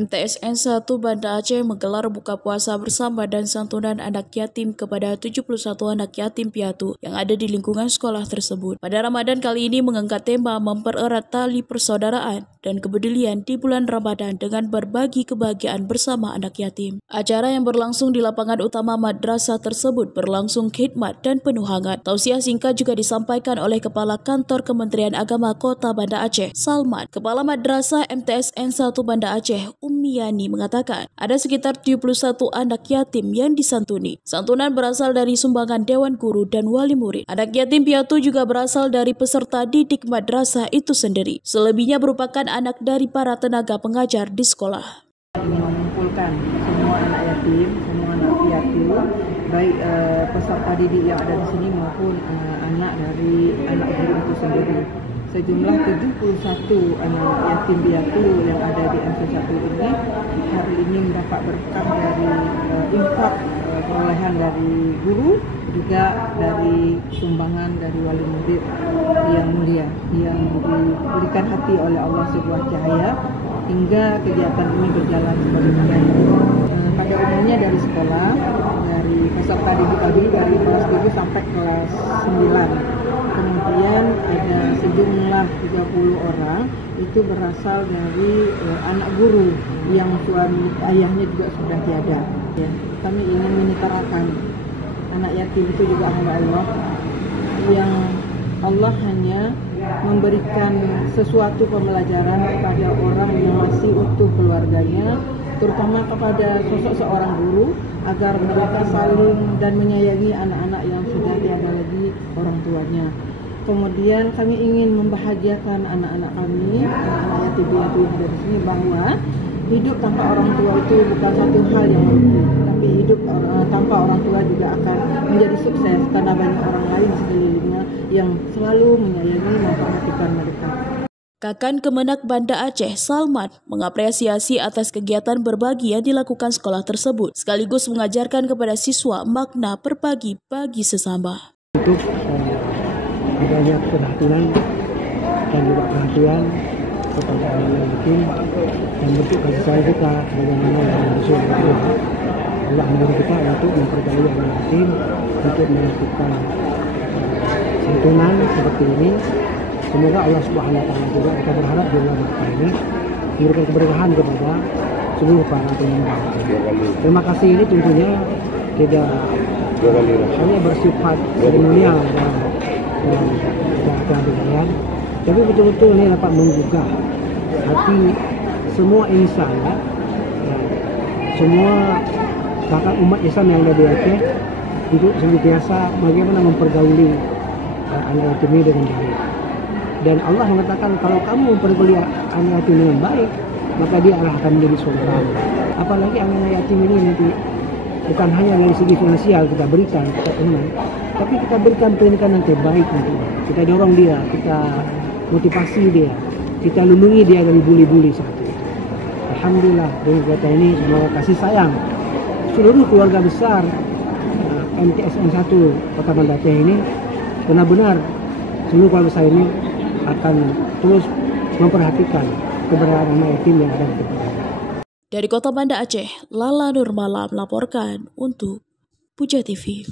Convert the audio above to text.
MTSN 1 Banda Aceh menggelar buka puasa bersama dan santunan anak yatim kepada 71 anak yatim piatu yang ada di lingkungan sekolah tersebut. Pada Ramadan kali ini mengangkat tema mempererat tali persaudaraan dan kepedulian di bulan Ramadan dengan berbagi kebahagiaan bersama anak yatim. Acara yang berlangsung di lapangan utama madrasah tersebut berlangsung khidmat dan penuh hangat. Tausiah singkat juga disampaikan oleh Kepala Kantor Kementerian Agama Kota Banda Aceh, Salman. Kepala Madrasah MTSN 1 Banda Aceh, Ummi Yani mengatakan ada sekitar 71 anak yatim yang disantuni. Santunan berasal dari sumbangan Dewan Guru dan wali murid. Anak yatim piatu juga berasal dari peserta didik madrasah itu sendiri. Selebihnya merupakan anak dari para tenaga pengajar di sekolah. Ingin mengumpulkan semua anak yatim, semua anak piatu, baik peserta didik yang ada di sini maupun anak dari anak guru itu sendiri. Sejumlah 71 anak yatim piatu yang ada di MC1 ini hari ini mendapat berkah dari infak perolehan dari guru, juga dari sumbangan dari wali murid yang mulia yang diberikan hati oleh Allah sebuah cahaya hingga kegiatan ini berjalan sebagaimana ini. Pada umumnya dari sekolah, dari peserta didik tadi dari kelas 7 sampai kelas 9. Kemudian ada sejumlah 30 orang itu berasal dari anak guru yang suami ayahnya juga sudah tiada. Ya, kami ingin menitarakan anak yatim itu juga hamba Allah yang Allah hanya memberikan sesuatu pembelajaran kepada orang yang masih utuh keluarganya, terutama kepada sosok seorang guru, agar mereka saling dan menyayangi anak-anak yang sudah tiada lagi orang tuanya. Kemudian kami ingin membahagiakan anak-anak kami, anak-anak yatim piatu yang ada di sini, bahwa hidup tanpa orang tua itu bukan satu hal yang rugi, tapi hidup tanpa orang tua juga akan menjadi sukses karena banyak orang lain sekelilingnya yang selalu menyayangi dan memperhatikan mereka. Kakan Kemenak Banda Aceh, Salman, mengapresiasi atas kegiatan berbagi yang dilakukan sekolah tersebut, sekaligus mengajarkan kepada siswa makna berbagi bagi sesama. Untuk adanya perhatian dan juga perhatian kepada anak yatim dan bentuk kasih sayang kita bagaimana yang disuruh Allah menyuruh kita untuk mempergauli anak yatim, untuk melakukan santunan seperti ini. Semoga Allah Subhanahu wa Ta'ala juga kita berharap juga mereka ini memberikan keberkahan kepada seluruh para penyembah. Terima kasih ini tentunya tidak hanya bersifat seremonial dalam kebudayaan, tapi betul-betul ini dapat menggugah hati semua insan, semua bahkan umat Islam yang ada di Aceh untuk senantiasa bagaimana mempergauli anak yatim ini dengan baik. Dan Allah mengatakan kalau kamu mempergauli anak yatim dengan baik, maka dia akan menjadi saudara. Apalagi anak yatim ini nanti bukan hanya dari segi finansial kita berikan, kita tenang, tapi kita berikan pendidikan yang terbaik nanti. Kita dorong dia, kita motivasi dia, kita lindungi dia dari bully-bully seperti itu. Alhamdulillah dengan kita ini semoga kasih sayang seluruh keluarga besar MTSN 1 Kota Banda Aceh ini benar-benar seluruh keluarga besar ini akan terus memperhatikan keberadaan anak yatim yang ada di tempat ini. Dari Kota Banda Aceh, Lala Nurmala melaporkan untuk Puja TV.